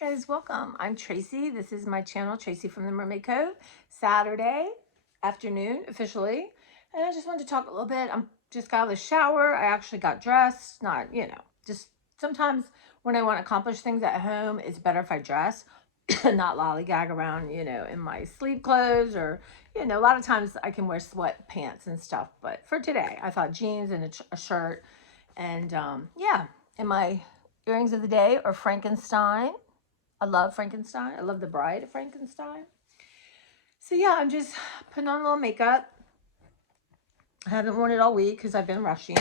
Guys, welcome. I'm Tracy. This is my channel, Tracy from the Mermaid Cove. Saturday afternoon, officially. And I just wanted to talk a little bit. I'm just got out of the shower. I actually got dressed. Not, just sometimes when I want to accomplish things at home, it's better if I dress, not lollygag around, in my sleep clothes or, a lot of times I can wear sweatpants and stuff. But for today, I thought jeans and a shirt. And yeah, and my earrings of the day are Frankenstein. I love Frankenstein. I love the Bride of Frankenstein. So yeah, I'm just putting on a little makeup. I haven't worn it all week because I've been rushing.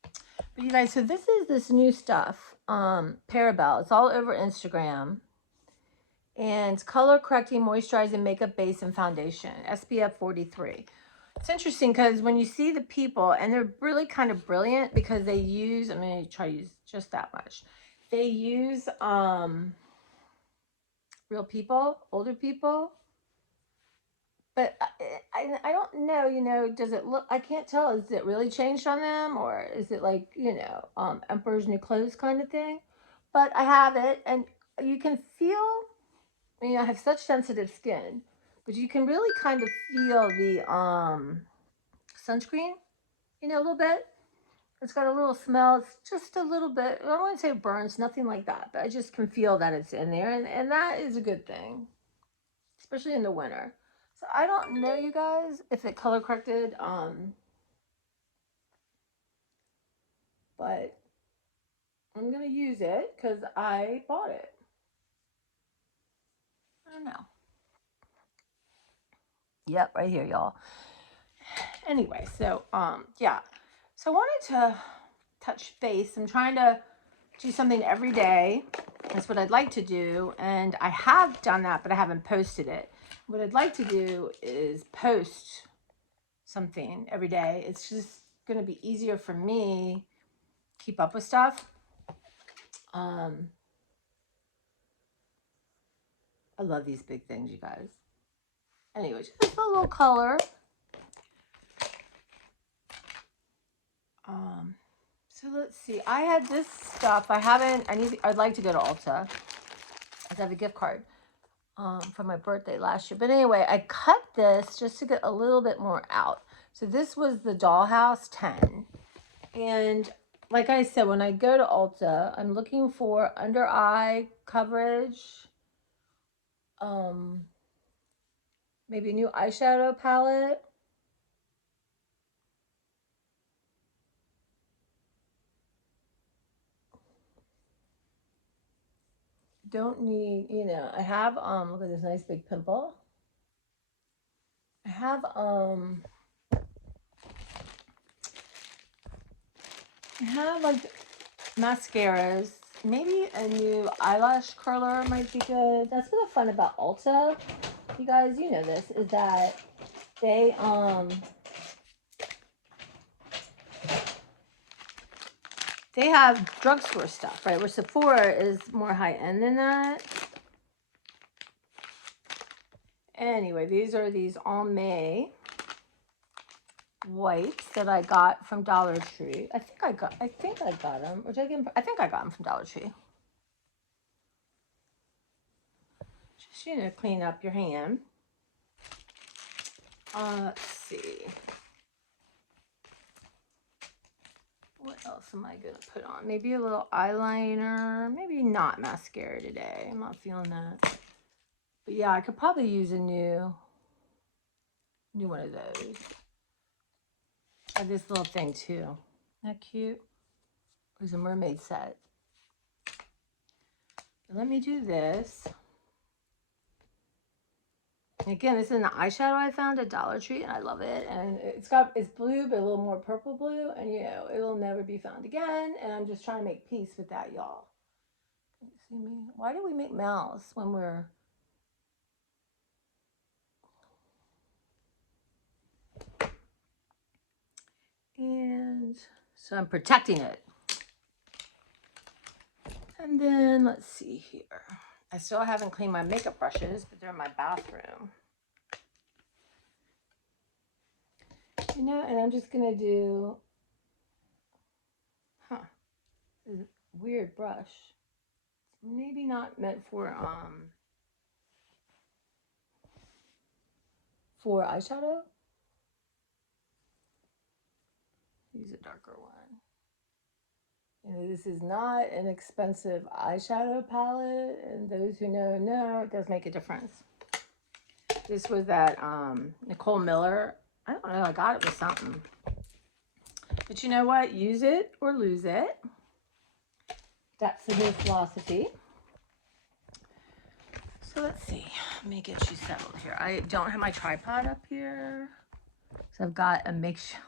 But you guys, so this is this new stuff, Parabel. It's all over Instagram. And it's color correcting, moisturizing, makeup base, and foundation. SPF 43. It's interesting because when you see the people, and they're really kind of brilliant because they use, I'm going to try to use just that much. They use real people, older people. But I don't know, does it look, I can't tell, is it really changed on them or is it like, Emperor's New Clothes kind of thing? But I have it and you can feel, I have such sensitive skin, but you can really kind of feel the sunscreen, a little bit. It's got a little smell. It's just a little bit, I don't want to say it burns, nothing like that, but I just can feel that it's in there and that is a good thing, especially in the winter. So I don't know, you guys, if it color corrected, but I'm going to use it because I bought it. I don't know. Yep, right here, y'all. Anyway, so, yeah. So I wanted to touch base. I'm trying to do something every day. That's what I'd like to do. And I have done that, but I haven't posted it. What I'd like to do is post something every day. It's just going to be easier for me to keep up with stuff. I love these big things, you guys. Anyway, just a little color. So let's see. I had this stuff. I'd like to go to Ulta. I have a gift card for my birthday last year. But anyway, I cut this just to get a little bit more out. So this was the Dollhouse 10. And like I said, when I go to Ulta, I'm looking for under eye coverage. Maybe a new eyeshadow palette. Don't need, I have, look at this nice big pimple. I have, like mascaras. Maybe a new eyelash curler might be good. That's what's fun about Ulta. You guys, you know this, is that they have drugstore stuff, right? Where Sephora is more high end than that. Anyway, these are these Almay wipes that I got from Dollar Tree. I think I got them. I think I got them from Dollar Tree. Just, clean up your hand. Let's see. What else am I going to put on? Maybe a little eyeliner. Maybe not mascara today. I'm not feeling that. But yeah, I could probably use a new one of those. I have this little thing too. Isn't that cute? There's a mermaid set. Let me do this. Again, this is an eyeshadow I found at Dollar Tree, and I love it. And it's blue, but a little more purple blue, and it'll never be found again. And I'm just trying to make peace with that, y'all. Can you see me? Why do we make mouths when we're... And so I'm protecting it. And then let's see here. I still haven't cleaned my makeup brushes, but they're in my bathroom. And I'm just going to do, this weird brush. maybe not meant for eyeshadow. Use a darker one. This is not an expensive eyeshadow palette, and those who know it does make a difference. This was that Nicole Miller. I don't know, I got it with something. But you know what? Use it or lose it. That's the new philosophy. So let's see. Let me get you settled here. I don't have my tripod up here. So I've got a mixture.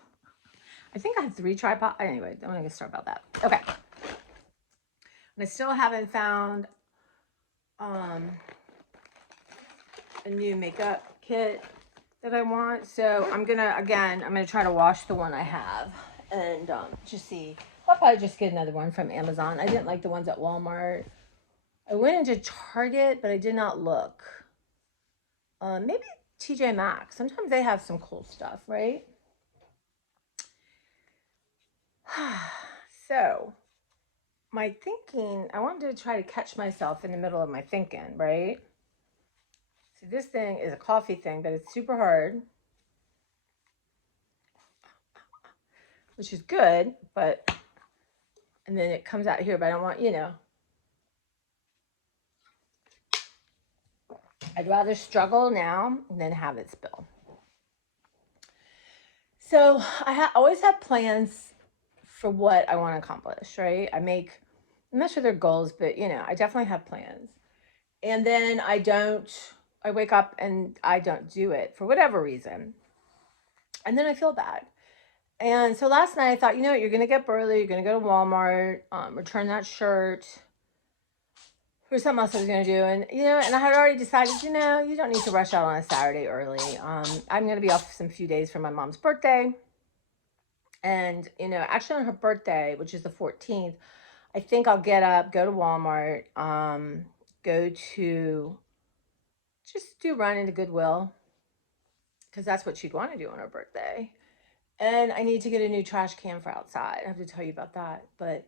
I think I have 3 tripods. Anyway, I'm going to start about that. Okay. And I still haven't found a new makeup kit that I want. So I'm going to try to wash the one I have and just see. I'll probably just get another one from Amazon. I didn't like the ones at Walmart. I went into Target, but I did not look. Maybe TJ Maxx. Sometimes they have some cool stuff, right? So, my thinking, I wanted to try to catch myself in the middle of my thinking, right? So this thing is a coffee thing, but it's super hard, which is good, but, and then it comes out here, but I don't want, I'd rather struggle now than have it spill. So I always have plans for what I want to accomplish, right? I'm not sure they're goals, but I definitely have plans. And then I wake up and I don't do it for whatever reason. And then I feel bad. And so last night I thought, you're going to get up early, you're going to go to Walmart, return that shirt for something else I was going to do. And, and I had already decided, you don't need to rush out on a Saturday early. I'm going to be off some few days for my mom's birthday. And, actually on her birthday, which is the 14th, I think I'll get up, go to Walmart, just do run into Goodwill, because that's what she'd want to do on her birthday. And I need to get a new trash can for outside. I have to tell you about that. But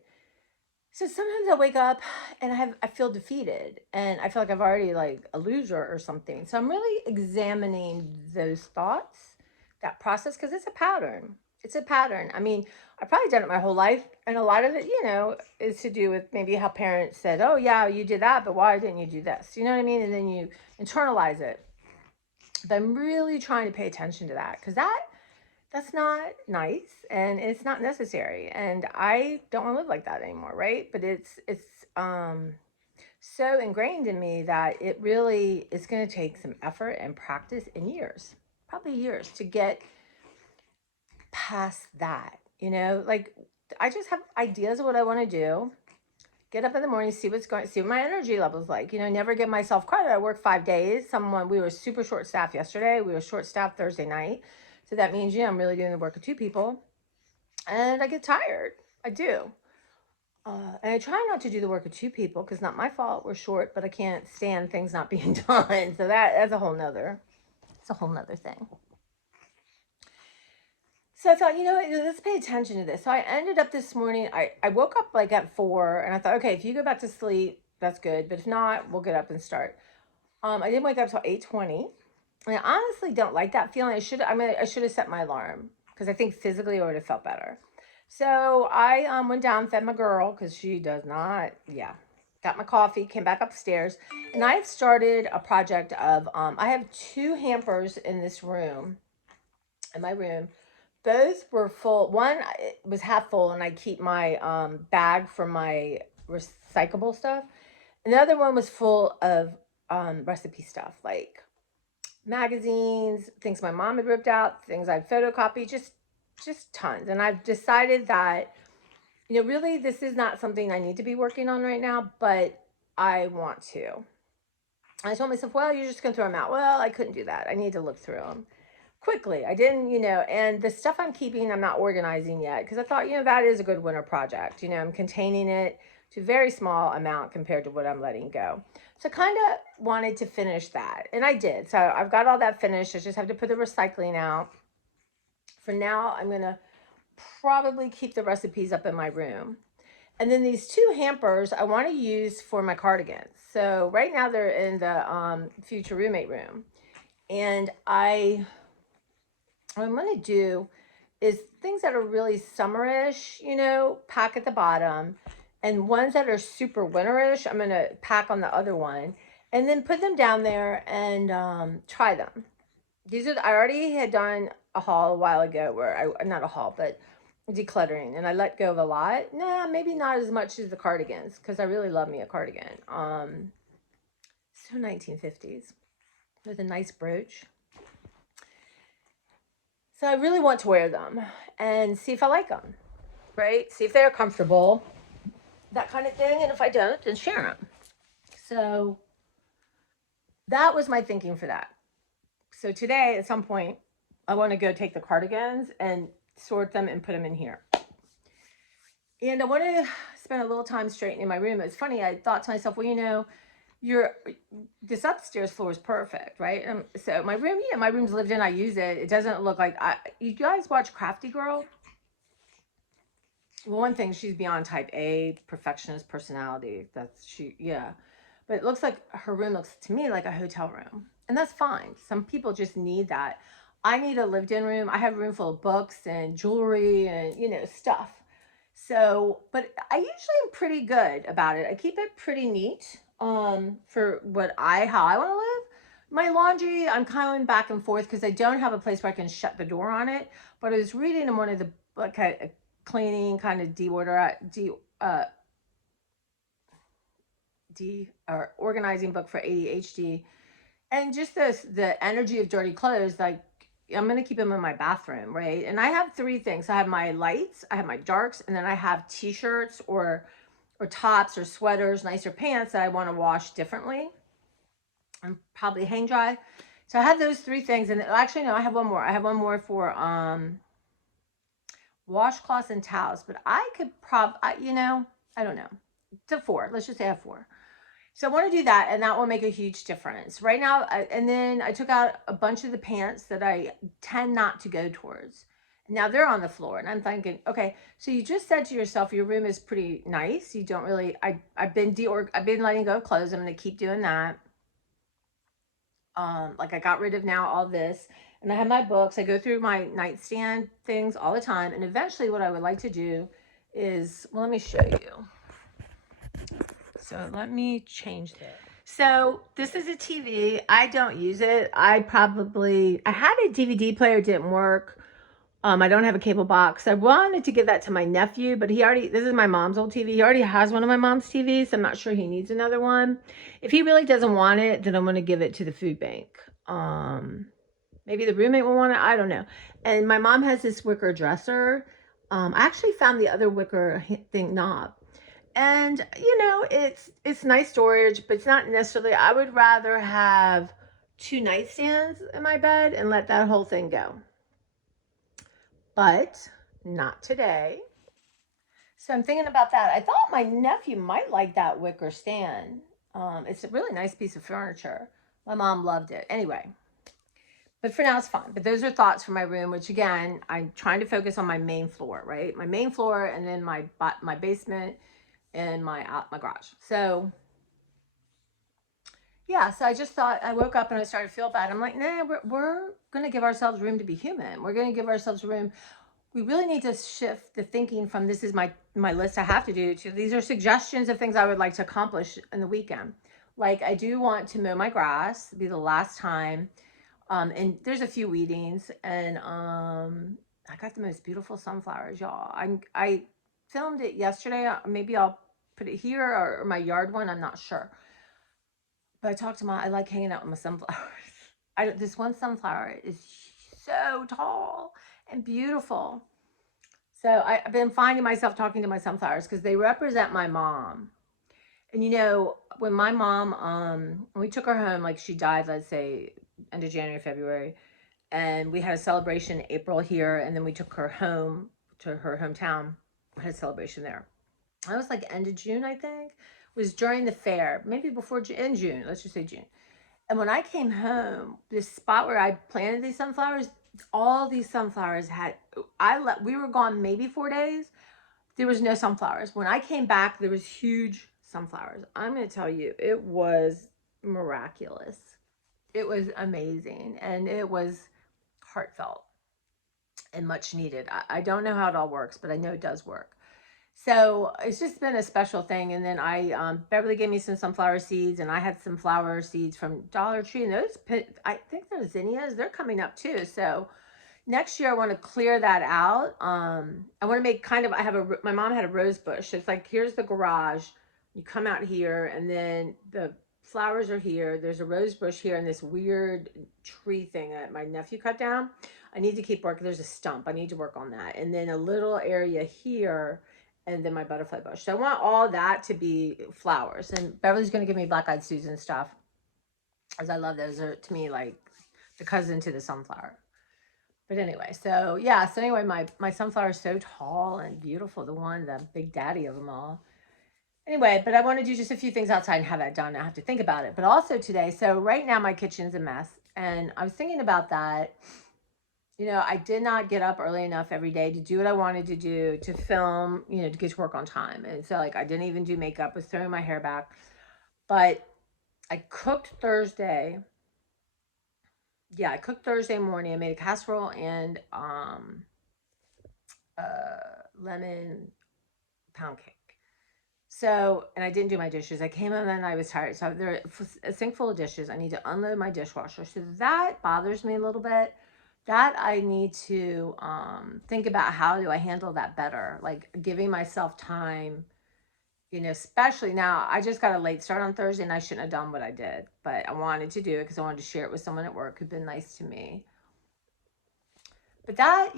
so sometimes I wake up and I feel defeated, and I feel like I've already like a loser or something. So I'm really examining those thoughts, that process, because it's a pattern. It's a pattern. I mean, I've probably done it my whole life, and a lot of it, is to do with maybe how parents said, "Oh yeah, you did that, but why didn't you do this?" You know what I mean? And then you internalize it. But I'm really trying to pay attention to that, because that's not nice and it's not necessary, and I don't want to live like that anymore, right? But it's so ingrained in me that it really is going to take some effort and practice and years, probably years, to get past that. Like, I just have ideas of what I want to do, get up in the morning, see what my energy level's like. Never give myself credit. I work 5 days. We were super short staffed yesterday. We were short staffed Thursday night. So that means, I'm really doing the work of 2 people, and I get tired. I do. And I try not to do the work of 2 people, because not my fault. We're short, but I can't stand things not being done. So that's a whole nother thing. So I thought, let's pay attention to this. So I ended up this morning, I woke up like at 4, and I thought, okay, if you go back to sleep, that's good. But if not, we'll get up and start. I didn't wake up till 8:20. And I honestly don't like that feeling. I should have set my alarm, because I think physically I would have felt better. So I went down, fed my girl, because she does not, got my coffee, came back upstairs, and I had started a project of, I have 2 hampers in this room, in my room. Both were full. One was half full, and I keep my bag for my recyclable stuff. And the other one was full of recipe stuff, like magazines, things my mom had ripped out, things I'd photocopied, just tons. And I've decided that, really this is not something I need to be working on right now, but I want to. I told myself, well, you're just going to throw them out. Well, I couldn't do that. I need to look through them quickly. I didn't, and the stuff I'm keeping, I'm not organizing yet, because I thought, that is a good winter project. I'm containing it to a very small amount compared to what I'm letting go. So kind of wanted to finish that, and I did. So I've got all that finished. I just have to put the recycling out. For now, I'm going to probably keep the recipes up in my room. And then these two hampers I want to use for my cardigans. So right now they're in the future roommate room. And what I'm going to do is things that are really summerish, you know, pack at the bottom. And ones that are super winterish, I'm going to pack on the other one. And then put them down there and try them. I already had done a haul a while ago where not a haul, but decluttering, and I let go of a lot. Nah, maybe not as much as the cardigans because I really love me a cardigan. So 1950s with a nice brooch. So I really want to wear them and see if I like them, right? See if they're comfortable, that kind of thing. And if I don't, then share them. So that was my thinking for that. So today, at some point, I want to go take the cardigans and sort them and put them in here. And I want to spend a little time straightening my room. It's funny, I thought to myself, well, you know, this upstairs floor is perfect, right? So my room, yeah, my room's lived in. I use it. It doesn't look like you guys watch Crafty Girl? Well, one thing, she's beyond type A, perfectionist personality. Yeah. But it looks like her room looks to me like a hotel room. And that's fine. Some people just need that. I need a lived in room. I have a room full of books and jewelry and, you know, stuff. So, but I usually am pretty good about it. I keep it pretty neat for how I want to live. My laundry, I'm kind of back and forth because I don't have a place where I can shut the door on it. But I was reading in one of the like a cleaning kind of organizing book for ADHD, and just the energy of dirty clothes, like I'm gonna keep them in my bathroom, right? And I have three things. I have my lights, I have my darks, and then I have t-shirts or tops or sweaters, nicer pants that I want to wash differently and probably hang dry. So I have those three things. And actually no, I have one more. I have one more for washcloths and towels, but I could you know, I don't know. To four. Let's just say I have four. So I want to do that, and that will make a huge difference. Right now, and then I took out a bunch of the pants that I tend not to go towards. Now they're on the floor, and I'm thinking, okay, so you just said to yourself, your room is pretty nice. You don't really, I've been letting go of clothes. I'm going to keep doing that. Like I got rid of now all this, and I have my books. I go through my nightstand things all the time, and eventually, what I would like to do is, well, let me show you. So let me change that. So this is a TV. I don't use it. I had a DVD player, didn't work. I don't have a cable box. I wanted to give that to my nephew, but this is my mom's old TV. He already has one of my mom's TVs. I'm not sure he needs another one. If he really doesn't want it, then I'm going to give it to the food bank. Maybe the roommate will want it. I don't know. And my mom has this wicker dresser. I actually found the other wicker thing knob. And, you know, it's nice storage, but it's not necessarily, I would rather have two nightstands in my bed and let that whole thing go. But not today. So I'm thinking about that. I thought my nephew might like that wicker stand. It's a really nice piece of furniture. My mom loved it. Anyway, but for now it's fine. But those are thoughts for my room, which again, I'm trying to focus on my main floor, right? My main floor, and then my basement and my garage. So yeah, so I just thought, I woke up and I started to feel bad. I'm like, nah, we're going to give ourselves room to be human. We're going to give ourselves room. We really need to shift the thinking from this is my list I have to do to these are suggestions of things I would like to accomplish in the weekend. Like I do want to mow my grass, be the last time. And there's a few weedings, and I got the most beautiful sunflowers, y'all. I filmed it yesterday. Maybe I'll put it here or my yard one. I'm not sure. But I talked to I like hanging out with my sunflowers. This one sunflower is so tall and beautiful. So I've been finding myself talking to my sunflowers because they represent my mom. And you know, when my mom, when we took her home, like she died, let's say, end of January, February, and we had a celebration in April here, and then we took her home to her hometown. We had a celebration there. I was like end of June, I think. It was during the fair, maybe before in June. Let's just say June. And when I came home, this spot where I planted these sunflowers, all these sunflowers we were gone maybe 4 days. there was no sunflowers. When I came back, there was huge sunflowers. I'm going to tell you, it was miraculous. It was amazing, and it was heartfelt and much needed. I don't know how it all works, but I know it does work. So it's just been a special thing. And then Beverly gave me some sunflower seeds, and I had some flower seeds from Dollar Tree, and those, I think those zinnias, they're coming up too. So next year I want to clear that out. I want to make kind of, my mom had a rose bush. So it's like, here's the garage. You come out here, and then the flowers are here. There's a rose bush here, and this weird tree thing that my nephew cut down. I need to keep working. There's a stump. I need to work on that. And then a little area here, and then my butterfly bush. So I want all that to be flowers. And Beverly's going to give me black-eyed Susan stuff, as I love those. Are to me like the cousin to the sunflower. But anyway, so yeah, so anyway, my sunflower is so tall and beautiful, the big daddy of them all. Anyway, but I want to do just a few things outside and have that done. I have to think about it. But also today, so right now my kitchen's a mess, and I was thinking about that. I did not get up early enough every day to do what I wanted to do, to film, to get to work on time. And so like I didn't even do makeup, was throwing my hair back. But I cooked Thursday. Yeah, I cooked Thursday morning. I made a casserole and lemon pound cake. So, and I didn't do my dishes. I came home and I was tired. So there a sink full of dishes. I need to unload my dishwasher. So that bothers me a little bit. That I need to think about, how do I handle that better? Like giving myself time, especially now. I just got a late start on Thursday, and I shouldn't have done what I did. But I wanted to do it because I wanted to share it with someone at work who'd been nice to me. But that,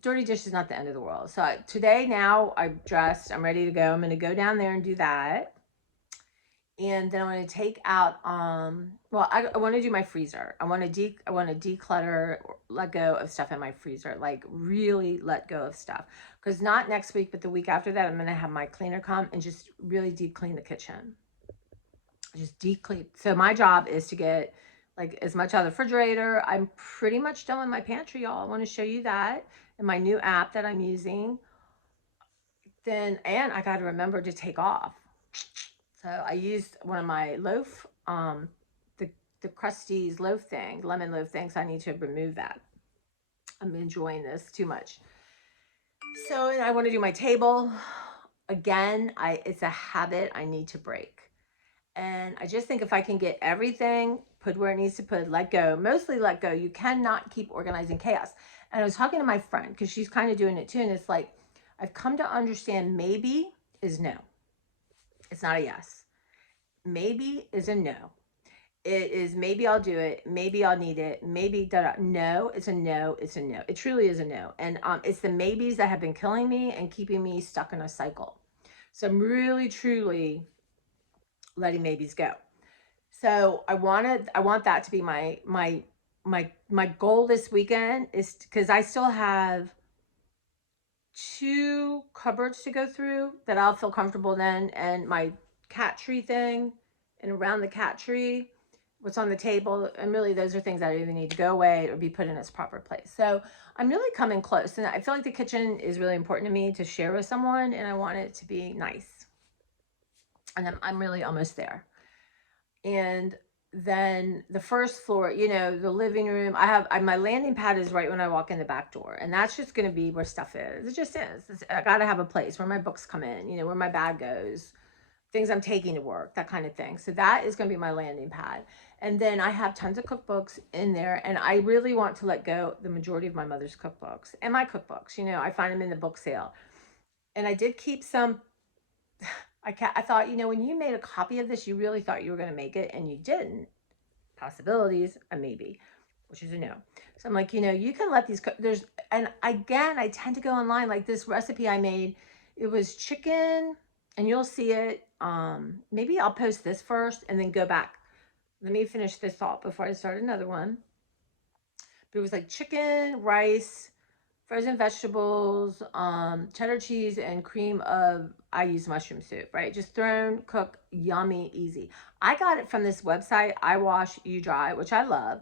dirty dish is not the end of the world. So today, now I'm dressed, I'm ready to go. I'm going to go down there and do that. And then I'm going to take out, well, I want to do my freezer. I want to declutter, let go of stuff in my freezer, like really let go of stuff. Because not next week, but the week after that, I'm going to have my cleaner come and just really deep clean the kitchen. Just deep clean. So my job is to get like as much out of the refrigerator. I'm pretty much done with my pantry, y'all. I want to show you that in my new app that I'm using. And I got to remember to take off. So I used one of my loaf, the Krusty's loaf thing, lemon loaf thing. So I need to remove that. I'm enjoying this too much. So, and I want to do my table again. It's a habit I need to break. And I just think if I can get everything put where it needs to put, let go, mostly let go. You cannot keep organizing chaos. And I was talking to my friend because she's kind of doing it too. And it's like, I've come to understand maybe is no. It's not a yes. Maybe is a no. It is maybe I'll do it. Maybe I'll need it. Maybe no, it's a no. It's a no. It truly is a no. And it's the maybes that have been killing me and keeping me stuck in a cycle. So I'm really, truly letting maybes go. So I want that to be my goal this weekend, is because I still have 2 cupboards to go through that I'll feel comfortable then, and my cat tree thing, and around the cat tree, what's on the table, and really those are things that either need to go away or be put in its proper place. So I'm really coming close, and I feel like the kitchen is really important to me to share with someone, and I want it to be nice. And I'm really almost there. And then the first floor, the living room, my landing pad is right when I walk in the back door, and that's just going to be where stuff is. It just is. I got to have a place where my books come in, where my bag goes, things I'm taking to work, that kind of thing. So that is going to be my landing pad. And then I have tons of cookbooks in there, and I really want to let go the majority of my mother's cookbooks and my cookbooks. I find them in the book sale. And I did keep some. I thought, when you made a copy of this, you really thought you were going to make it, and you didn't. Possibilities, a maybe, which is a no. So I'm like, you can let these, and again, I tend to go online, like this recipe I made, it was chicken, and you'll see it. Maybe I'll post this first and then go back. Let me finish this thought before I start another one. But it was like chicken, rice, frozen vegetables, cheddar cheese, and cream of, I use mushroom soup, right? Just thrown, cook, yummy, easy. I got it from this website, I Wash, You Dry, which I love.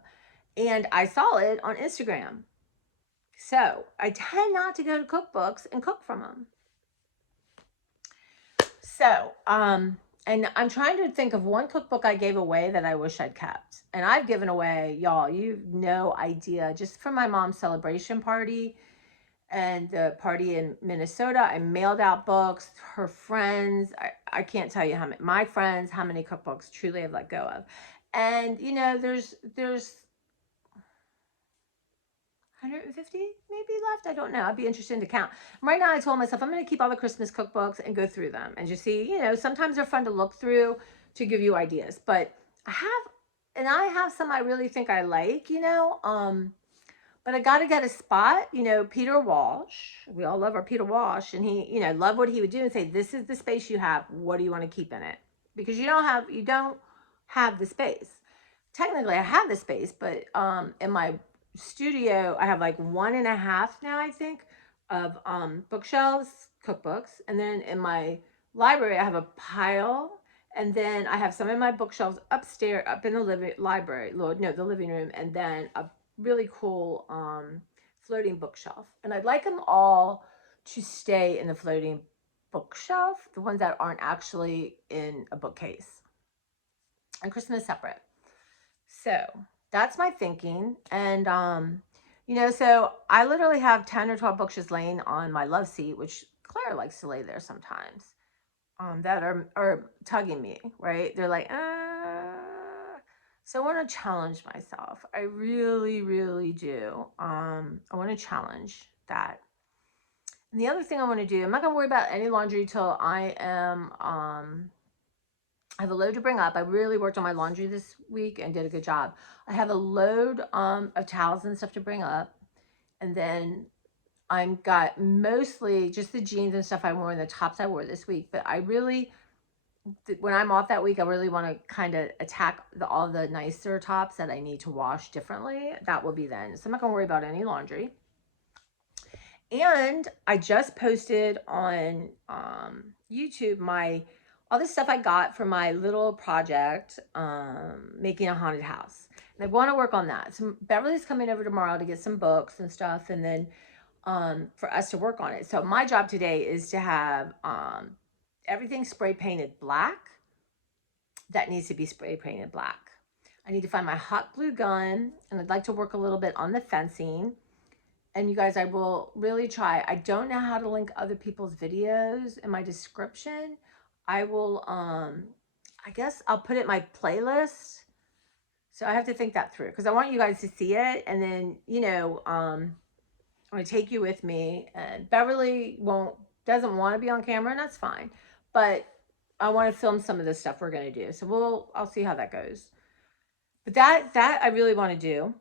And I saw it on Instagram. So I tend not to go to cookbooks and cook from them. So, and I'm trying to think of one cookbook I gave away that I wish I'd kept. And I've given away, y'all, you've no idea, just for my mom's celebration party and the party in Minnesota, I mailed out books. Her friends, I can't tell you how many, my friends, how many cookbooks truly I've let go of. And, you know, there's 150 maybe left. I don't know. I'd be interested to count. Right now, I told myself I'm going to keep all the Christmas cookbooks and go through them and just see, you know, sometimes they're fun to look through to give you ideas. But I have some I really think I like, you know. But I got to get a spot, you know, Peter Walsh. We all love our Peter Walsh. And he, you know, love what he would do and say, this is the space you have. What do you want to keep in it? Because you don't have the space. Technically, I have the space, but in my studio, I have like 1.5 now, I think, of bookshelves, cookbooks. And then in my library, I have a pile. And then I have some in my bookshelves upstairs, up in the the living room, and then a really cool floating bookshelf. And I'd like them all to stay in the floating bookshelf, the ones that aren't actually in a bookcase. And Christmas separate. So that's my thinking. And you know, so I literally have 10 or 12 books just laying on my love seat, which Claire likes to lay there sometimes. That are tugging me, right? They're like, So I want to challenge myself. I really, really do. I want to challenge that. And the other thing I want to do, I'm not gonna worry about any laundry till I have a load to bring up. I really worked on my laundry this week and did a good job. I have a load of towels and stuff to bring up. And then I've got mostly just the jeans and stuff I wore and the tops I wore this week. But I really, when I'm off that week, I really want to kind of attack all the nicer tops that I need to wash differently. That will be then. So I'm not going to worry about any laundry. And I just posted on YouTube all the stuff I got for my little project, making a haunted house. And I want to work on that. So Beverly's coming over tomorrow to get some books and stuff, and then for us to work on it. So my job today is to have everything spray painted black. That needs to be spray painted black. I need to find my hot glue gun, and I'd like to work a little bit on the fencing. And you guys, I will really try. I don't know how to link other people's videos in my description. I will, I guess I'll put it in my playlist. So I have to think that through because I want you guys to see it. And then, you know, I'm going to take you with me. And Beverly doesn't want to be on camera, and that's fine. But I want to film some of the stuff we're going to do. So I'll see how that goes. But that I really want to do.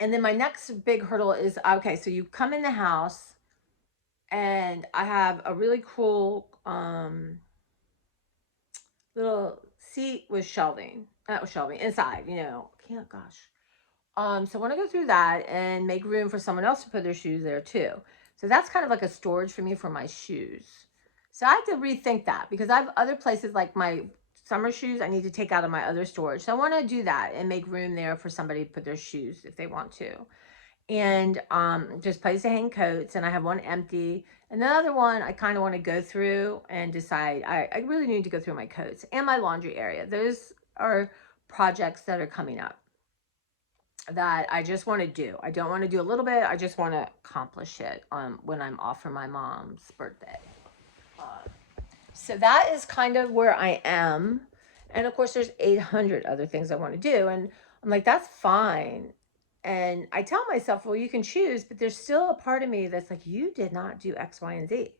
And then my next big hurdle is, okay, so you come in the house and I have a really cool little seat with shelving. Not with shelving, inside, you know. Can't, gosh. So I want to go through that and make room for someone else to put their shoes there too. So that's kind of like a storage for me for my shoes. So I have to rethink that because I have other places like my summer shoes I need to take out of my other storage. So I want to do that and make room there for somebody to put their shoes if they want to. And just place to hang coats, and I have one empty. And the other one I kind of want to go through and decide. I really need to go through my coats and my laundry area. Those are projects that are coming up that I just want to do. I don't want to do a little bit. I just want to accomplish it when I'm off for my mom's birthday. So that is kind of where I am. And of course, there's 800 other things I want to do. And I'm like, that's fine. And I tell myself, well, you can choose, but there's still a part of me that's like, you did not do X, Y, and Z.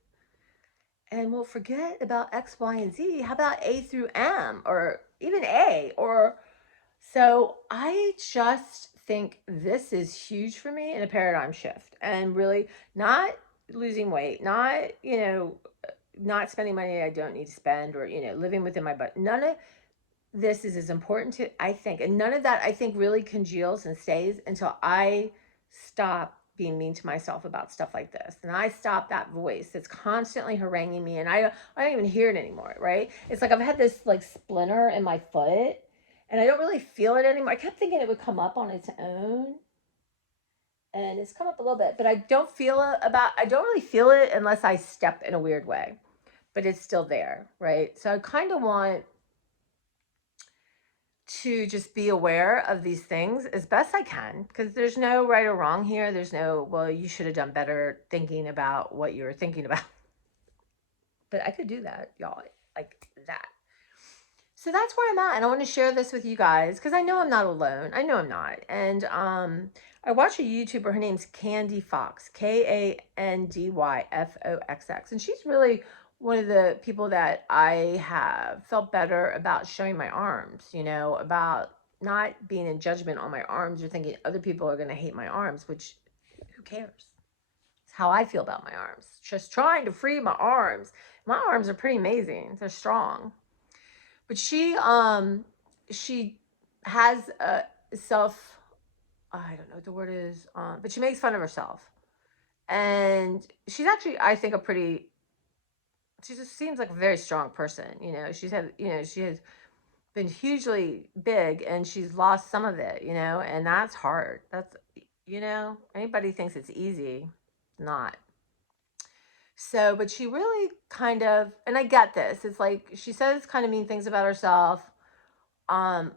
And we'll forget about X, Y, and Z. How about A through M or even A? So I just think this is huge for me in a paradigm shift and really not losing weight, not, you know, not spending money I don't need to spend or, you know, living within my budget. None of this is as important to, I think, and none of that I think really congeals and stays until I stop being mean to myself about stuff like this. And I stop that voice that's constantly haranguing me and I don't even hear it anymore, right? It's like I've had this like splinter in my foot and I don't really feel it anymore. I kept thinking it would come up on its own. And it's come up a little bit, but I don't really feel it unless I step in a weird way. but it's still there, right? So I kind of want to just be aware of these things as best I can, because there's no right or wrong here. There's no, well, you should have done better thinking about what you were thinking about. But I could do that, y'all, like that. So that's where I'm at, and I want to share this with you guys because I know I'm not alone. I know I'm not. And I watch a YouTuber. Her name's Candy Fox, KandyFoxx, and she's really one of the people that I have felt better about showing my arms. You know, about not being in judgment on my arms or thinking other people are going to hate my arms, which who cares? It's how I feel about my arms. Just trying to free my arms. My arms are pretty amazing. They're strong. But she has a self, I don't know what the word is, but she makes fun of herself. And she's actually, I think, she just seems like a very strong person. You know, she has been hugely big and she's lost some of it, you know, and that's hard. That's, you know, anybody thinks it's easy, not. So, but she really kind of, and I get this, it's like she says kind of mean things about herself. um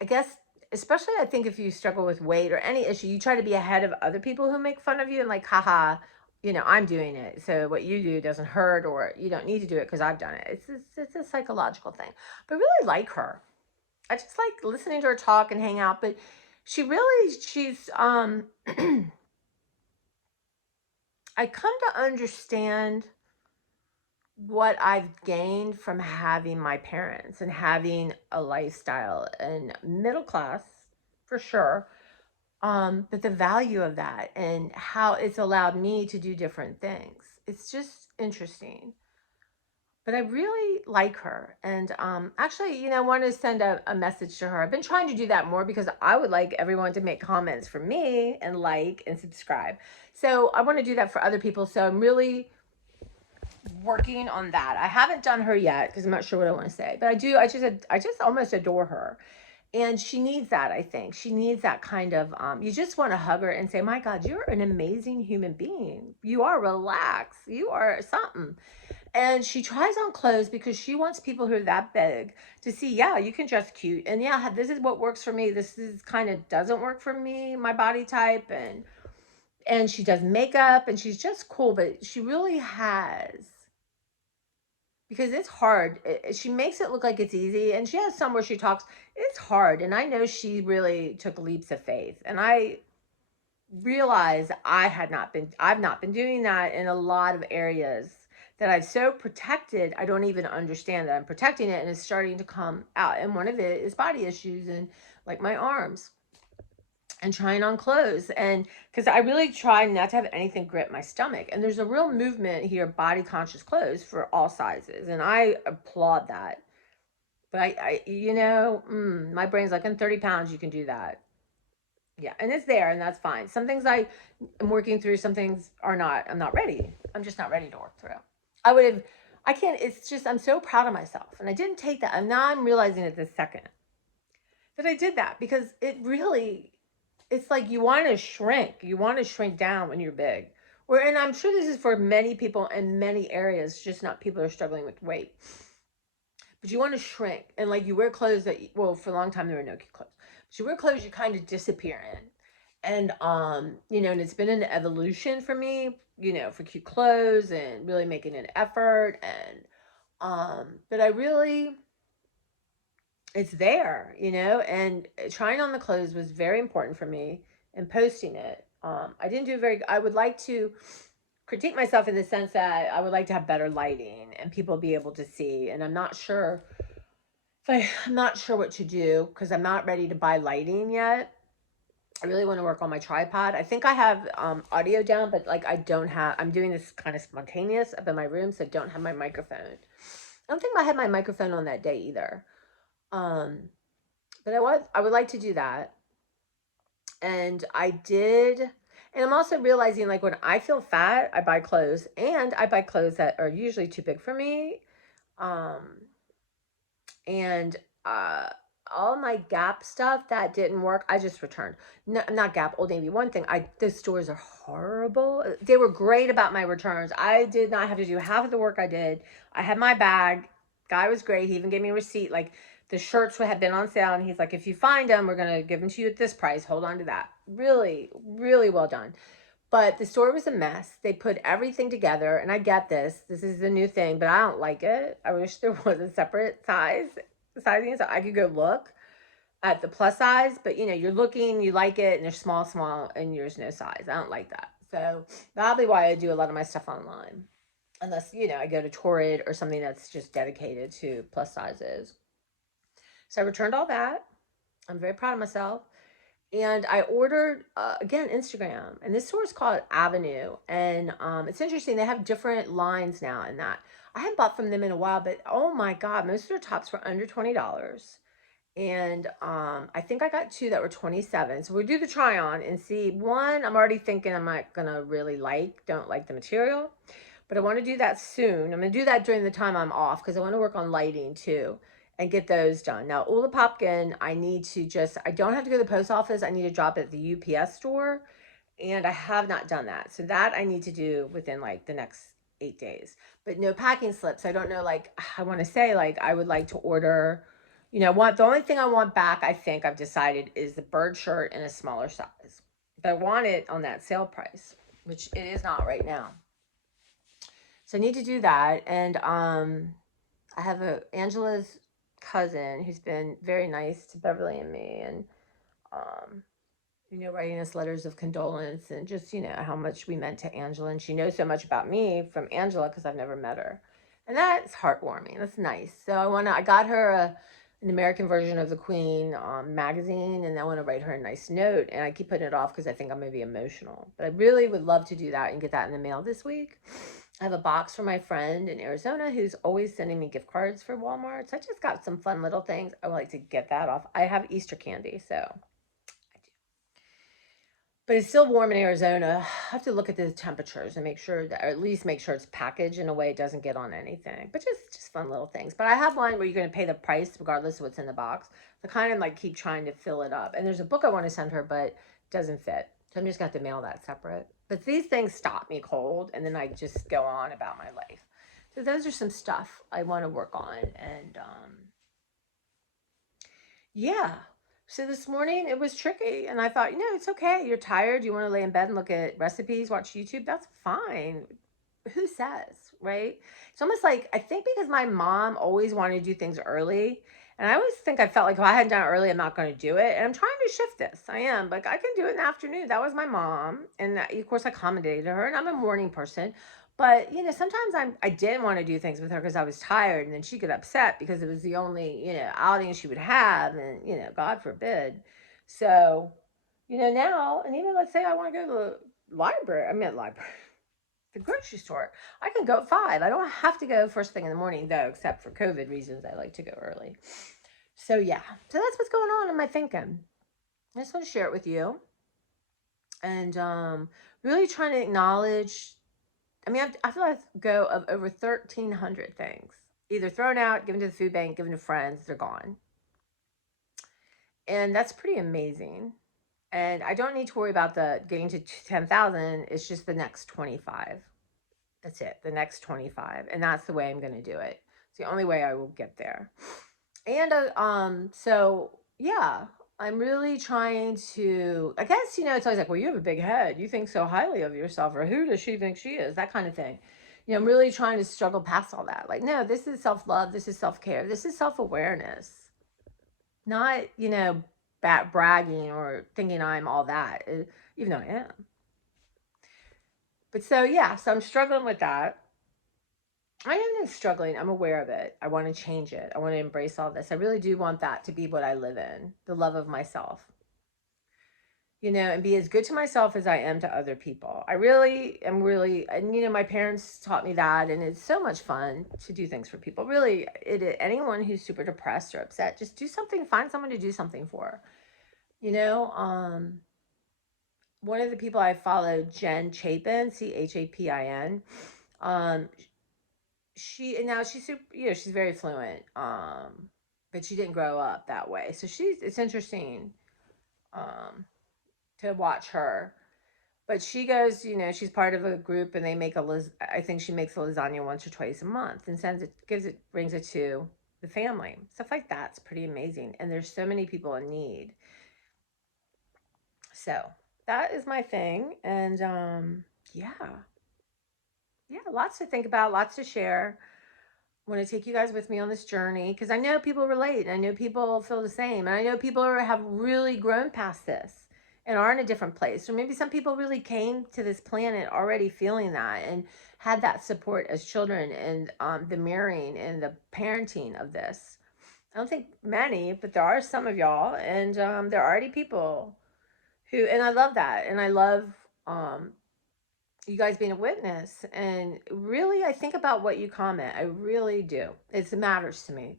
I guess, especially I think if you struggle with weight or any issue, you try to be ahead of other people who make fun of you and like, haha, you know, I'm doing it, so what you do doesn't hurt, or you don't need to do it because I've done it. It's a psychological thing. But I really like her. I just like listening to her talk and hang out. But she's I come to understand what I've gained from having my parents and having a lifestyle and middle class for sure. But the value of that and how it's allowed me to do different things. It's just interesting. But I really like her. And actually, you know, I want to send a message to her. I've been trying to do that more because I would like everyone to make comments for me and like and subscribe. So I want to do that for other people. So I'm really working on that. I haven't done her yet because I'm not sure what I want to say, but I do. I just almost adore her, and she needs that. I think she needs that kind of. You just want to hug her and say, "My God, you're an amazing human being. You are relaxed. You are something." And she tries on clothes because she wants people who are that big to see. Yeah, you can dress cute, and yeah, this is what works for me. This is kind of doesn't work for me, my body type, and she does makeup, and she's just cool. But she really has, because it's hard. She makes it look like it's easy, and she has some where she talks. It's hard, and I know she really took leaps of faith, and I realize I've not been doing that in a lot of areas that I've so protected. I don't even understand that I'm protecting it, and it's starting to come out. And one of it is body issues and like my arms and trying on clothes, and because I really try not to have anything grip my stomach, and there's a real movement here, body conscious clothes for all sizes, and I applaud that. But you know, my brain's like, in 30 pounds you can do that. Yeah, and it's there, and that's fine. Some things I am working through, some things are not. I'm not ready. I'm just not ready to work through. I would have, I can't. It's just I'm so proud of myself, and I didn't take that, and now I'm realizing it this second that I did that, because it really, it's like you want to shrink. You want to shrink down when you're big. Where, and I'm sure this is for many people in many areas, just not people who are struggling with weight. But you want to shrink, and like you wear clothes that, well, for a long time there were no cute clothes. But you wear clothes you kind of disappear in. And you know, and it's been an evolution for me, you know, for cute clothes and really making an effort, and but I really, it's there, you know, and trying on the clothes was very important for me, and posting it. I didn't do very, I would like to critique myself in the sense that I would like to have better lighting and people be able to see. And I'm not sure I'm not sure what to do because I'm not ready to buy lighting yet. I really want to work on my tripod. I think I have audio down, but like I don't have, I'm doing this kind of spontaneous up in my room, so I don't have my microphone. I don't think I had my microphone on that day either. But I would like to do that. And I did. And I'm also realizing, like, when I feel fat, I buy clothes, and I buy clothes that are usually too big for me. And all my Gap stuff that didn't work, I just returned. No, not Gap, Old Navy. One thing, those stores are horrible. They were great about my returns. I did not have to do half of the work I did. I had my bag. Guy was great. He even gave me a receipt. Like, the shirts had been on sale, and he's like, if you find them, we're going to give them to you at this price. Hold on to that. Really, really well done. But the store was a mess. They put everything together, and I get this. This is the new thing, but I don't like it. I wish there was a separate sizing, so I could go look at the plus size. But you know, you're looking, you like it, and they're small, and yours no size. I don't like that. So that'll be why I do a lot of my stuff online, unless you know I go to Torrid or something that's just dedicated to plus sizes. So I returned all that. I'm very proud of myself. And I ordered, again, Instagram. And this store is called Avenue. And it's interesting. They have different lines now in that. I haven't bought from them in a while, but oh my God, most of their tops were under $20. And I think I got two that were 27. So we'll do the try on and see. One, I'm already thinking I'm not going to really don't like the material. But I want to do that soon. I'm going to do that during the time I'm off because I want to work on lighting too and get those done. Now, Ula Popkin, I need to I don't have to go to the post office. I need to drop it at the UPS store. And I have not done that. So that I need to do within like the next 8 days. But no packing slips. I don't know, like, I want to say, like, I would like to order, you know, the only thing I want back, I think I've decided, is the bird shirt in a smaller size. But I want it on that sale price, which it is not right now. So I need to do that. And I have Angela's cousin who's been very nice to Beverly and me, and you know, writing us letters of condolence and just, you know, how much we meant to Angela. And she knows so much about me from Angela because I've never met her. And that's heartwarming. That's nice. So I got her an American version of the Queen magazine, and I want to write her a nice note. And I keep putting it off because I think I'm going to be emotional. But I really would love to do that and get that in the mail this week. I have a box from my friend in Arizona who's always sending me gift cards for Walmart. So I just got some fun little things. I would like to get that off. I have Easter candy, so I do. But it's still warm in Arizona. I have to look at the temperatures and make sure that, or at least make sure it's packaged in a way it doesn't get on anything. But just fun little things. But I have one where you're going to pay the price regardless of what's in the box. So kind of like keep trying to fill it up. And there's a book I want to send her, but it doesn't fit. So I'm just going to have to mail that separate. But these things stop me cold, and then I just go on about my life. So those are some stuff I want to work on. And yeah. So this morning it was tricky, and I thought, you know, it's okay. You're tired. You want to lay in bed and look at recipes, watch YouTube. That's fine. Who says, right? It's almost like, I think because my mom always wanted to do things early, and I always think I felt like if I hadn't done it early, I'm not going to do it. And I'm trying to shift this. I am. Like, I can do it in the afternoon. That was my mom. And of course, I accommodated her. And I'm a morning person. But, you know, sometimes I didn't want to do things with her because I was tired. And then she'd get upset because it was the only, you know, outing she would have. And, you know, God forbid. So, you know, now, and even let's say I want to go to the library. The grocery store. I can go at 5. I don't have to go first thing in the morning, though, except for COVID reasons. I like to go early. So yeah, so that's what's going on in my thinking. I just want to share it with you, and really trying to acknowledge. I mean, I feel like I go of over 1,300 things, either thrown out, given to the food bank, given to friends. They're gone, and that's pretty amazing. And I don't need to worry about the getting to 10,000. It's just the next 25. That's it. The next 25. And that's the way I'm going to do it. It's the only way I will get there. And so yeah, I'm really trying to, I guess, you know, it's always like, well, you have a big head. You think so highly of yourself, or who does she think she is? That kind of thing. You know, I'm really trying to struggle past all that. Like, no, this is self-love. This is self-care. This is self-awareness. Not, you know, bragging or thinking I'm all that, even though I am. But so, yeah, so I'm struggling with that. I am struggling. I'm aware of it. I want to change it. I want to embrace all this. I really do want that to be what I live in, the love of myself, you know, and be as good to myself as I am to other people. I really am and you know, my parents taught me that, and it's so much fun to do things for people. Really, anyone who's super depressed or upset, just do something, find someone to do something for, you know. One of the people I follow, Jen Chapin, Chapin, she's super, you know, she's very fluent. but she didn't grow up that way. So it's interesting to watch her. But she goes, you know, she's part of a group, and they make I think she makes a lasagna once or twice a month and brings it to the family. Stuff like that's pretty amazing. And there's so many people in need. So that is my thing. And yeah. Yeah, lots to think about, lots to share. I want to take you guys with me on this journey because I know people relate. I know people feel the same. And I know people have really grown past this and are in a different place. Or maybe some people really came to this planet already feeling that and had that support as children, and the mirroring and the parenting of this. I don't think many, but there are some of y'all. And there are already people who, and I love that. And I love you guys being a witness. And really, I think about what you comment. I really do. It matters to me.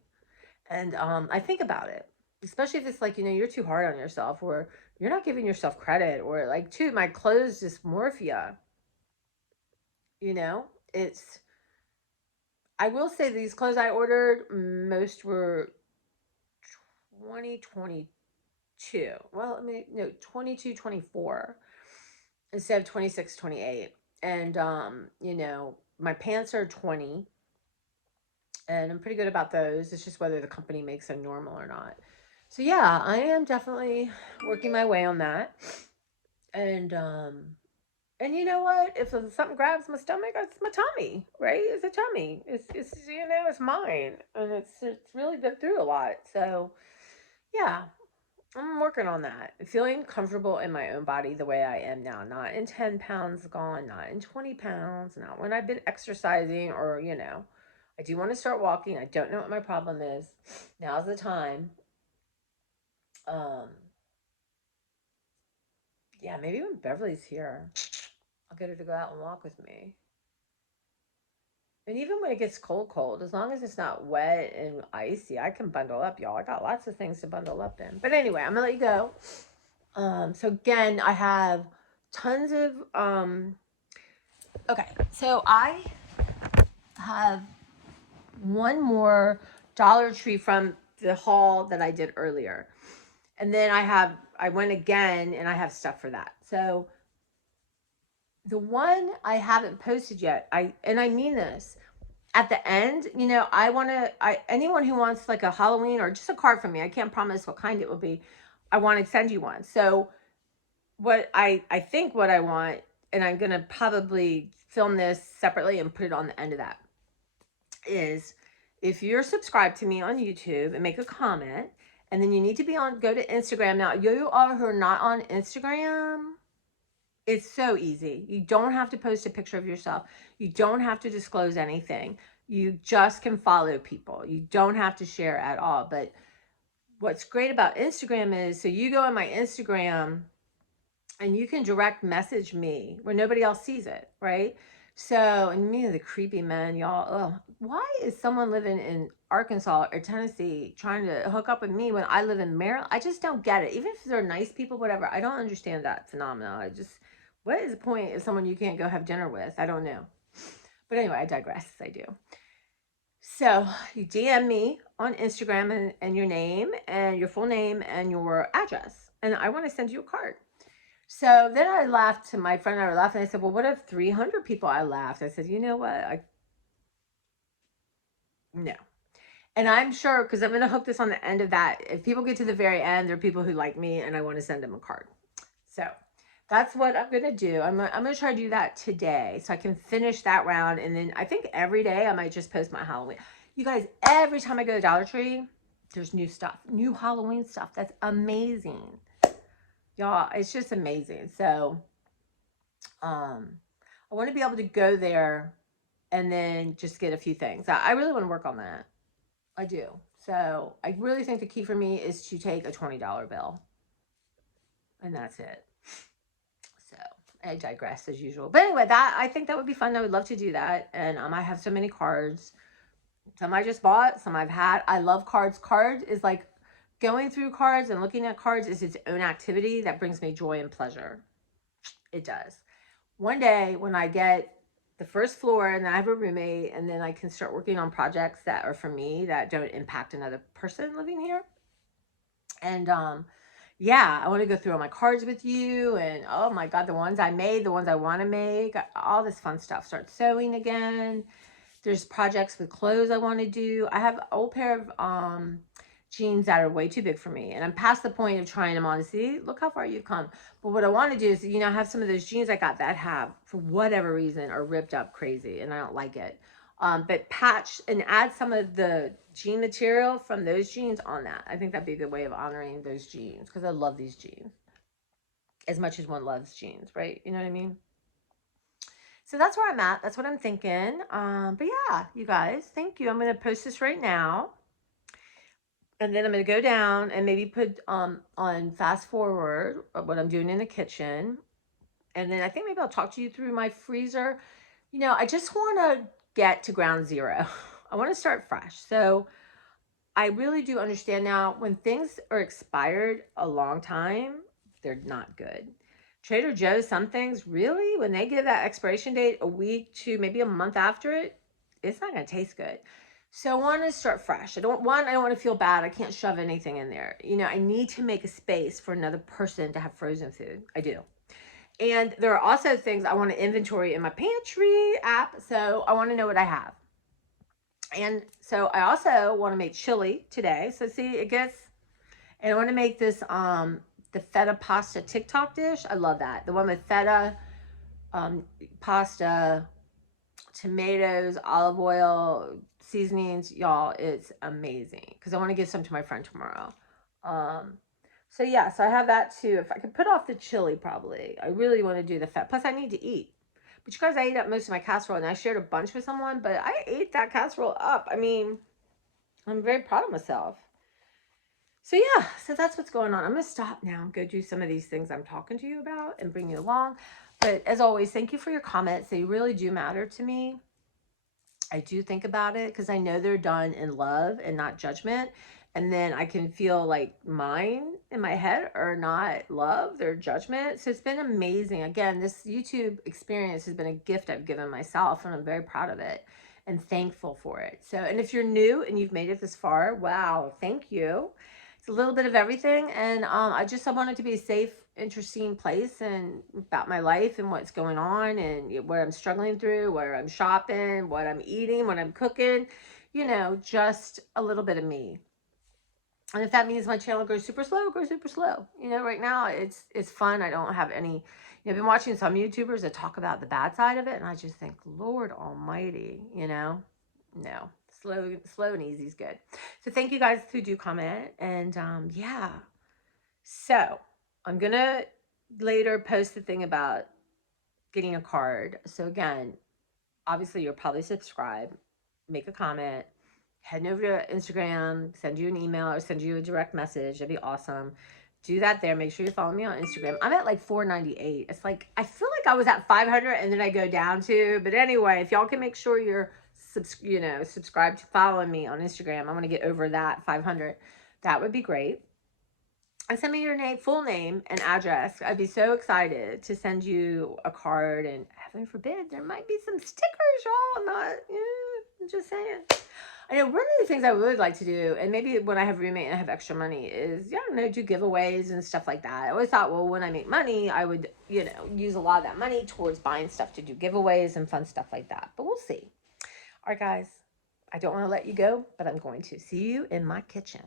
And I think about it, especially if it's like, you know, you're too hard on yourself, or you're not giving yourself credit, or like, too, my clothes dysmorphia, you know, I will say these clothes I ordered, most were 2022. Well, I mean, no, 22, 24 instead of 26, 28. And, you know, my pants are 20, and I'm pretty good about those. It's just whether the company makes them normal or not. So yeah, I am definitely working my way on that. And you know what? If something grabs my stomach, it's my tummy, right? It's a tummy. It's you know, it's mine, and it's really been through a lot. So yeah, I'm working on that. Feeling comfortable in my own body the way I am now. Not in 10 pounds gone, not in 20 pounds, not when I've been exercising, or, you know, I do want to start walking. I don't know what my problem is. Now's the time. Um, yeah, maybe when Beverly's here, I'll get her to go out and walk with me. And even when it gets cold, as long as it's not wet and icy, I can bundle up, y'all. I got lots of things to bundle up in. But anyway, I'm gonna let you go. So again, I have tons of okay, so I have one more Dollar Tree from the haul that I did earlier. And then I went again, and I have stuff for that. So the one I haven't posted yet, I mean this, at the end, you know, anyone who wants like a Halloween or just a card from me, I can't promise what kind it will be. I want to send you one. So what I think what I want, and I'm going to probably film this separately and put it on the end of that, is if you're subscribed to me on YouTube and make a comment, and then you need to go to Instagram. Now, you all who are not on Instagram, it's so easy. You don't have to post a picture of yourself. You don't have to disclose anything. You just can follow people. You don't have to share at all. But what's great about Instagram is, so you go on my Instagram and you can direct message me where nobody else sees it, right? So, and me, the creepy men, y'all, why is someone living in Arkansas or Tennessee trying to hook up with me when I live in Maryland? I just don't get it. Even if they're nice people, whatever, I don't understand that phenomenon. What is the point of someone you can't go have dinner with? I don't know. But anyway, I digress. I do. So you DM me on Instagram and your name and your full name and your address, and I want to send you a card. So then I laughed to my friend. I were laughing. I said, well, what if 300 people? I laughed. I said, you know what? No. And I'm sure, because I'm going to hook this on the end of that. If people get to the very end, there are people who like me and I want to send them a card. So that's what I'm going to do. I'm going to try to do that today so I can finish that round. And then I think every day I might just post my Halloween. You guys, every time I go to Dollar Tree, there's new stuff, new Halloween stuff. That's amazing. Y'all, it's just amazing. So I want to be able to go there and then just get a few things. I really want to work on that. I do. So I really think the key for me is to take a $20 bill. And that's it. So I digress as usual. But anyway, I think that would be fun. I would love to do that. And I have so many cards. Some I just bought, some I've had. I love cards. Cards is like, going through cards and looking at cards is its own activity that brings me joy and pleasure. It does. One day when I get the first floor, and then I have a roommate, and then I can start working on projects that are for me that don't impact another person living here. And yeah, I want to go through all my cards with you, and oh my God, the ones I made, the ones I want to make, all this fun stuff. Start sewing again. There's projects with clothes I want to do. I have an old pair of jeans that are way too big for me, and I'm past the point of trying them on to see, look how far you've come. But what I want to do is, I have some of those jeans I got that have, for whatever reason, are ripped up crazy, and I don't like it. But patch and add some of the jean material from those jeans on that. I think that'd be a good way of honoring those jeans, because I love these jeans as much as one loves jeans, right? You know what I mean? So that's where I'm at. That's what I'm thinking. But yeah, you guys, thank you. I'm going to post this right now. And then I'm going to go down and maybe put on fast forward what I'm doing in the kitchen. And then I think maybe I'll talk to you through my freezer. I just want to get to ground zero. I want to start fresh. So I really do understand now, when things are expired a long time, they're not good. Trader Joe's, some things, really, when they give that expiration date a week to maybe a month after it, it's not going to taste good. So I want to start fresh. I don't want to feel bad. I can't shove anything in there. I need to make a space for another person to have frozen food. I do. And there are also things I want to inventory in my pantry app. So I want to know what I have. And so I also want to make chili today. So see, and I want to make this, the feta pasta TikTok dish. I love that. The one with feta, pasta, tomatoes, olive oil, seasonings. Y'all, it's amazing. Because I want to give some to my friend tomorrow. So yeah, so I have that too. If I could put off the chili, probably. I really want to do the feta. Plus I need to eat. But you guys, I ate up most of my casserole, and I shared a bunch with someone, but I ate that casserole up. I mean, I'm very proud of myself. So yeah, so that's what's going on. I'm going to stop now and go do some of these things I'm talking to you about and bring you along. But as always, thank you for your comments. They really do matter to me. I do think about it because I know they're done in love and not judgment. And then I can feel like mine in my head are not love, they're judgment. So it's been amazing. Again, this YouTube experience has been a gift I've given myself, and I'm very proud of it and thankful for it. So, and if you're new and you've made it this far, wow, thank you. It's a little bit of everything. And I want it to be a safe, interesting place, and about my life and what's going on and what I'm struggling through, where I'm shopping, what I'm eating, what I'm cooking, just a little bit of me. And if that means my channel goes super slow, go super slow. Right now it's fun. I don't have any, I've been watching some YouTubers that talk about the bad side of it, and I just think, Lord Almighty, no, slow and easy is good. So thank you guys who do comment. And yeah, so I'm gonna later post the thing about getting a card. So again, obviously you'll probably subscribe, make a comment, head over to Instagram, send you an email or send you a direct message. That'd be awesome. Do that there. Make sure you follow me on Instagram. I'm at like 498. It's like, I feel like I was at 500 and then I go down to, but anyway, if y'all can make sure you're, subscribed to follow me on Instagram, I want to get over that 500. That would be great. And send me your full name and address. I'd be so excited to send you a card, and heaven forbid, there might be some stickers, y'all. I'm just saying. I know one of the things I would like to do, and maybe when I have a roommate and I have extra money, is, do giveaways and stuff like that. I always thought, well, when I make money, I would, use a lot of that money towards buying stuff to do giveaways and fun stuff like that. But we'll see. All right, guys, I don't want to let you go, but I'm going to see you in my kitchen.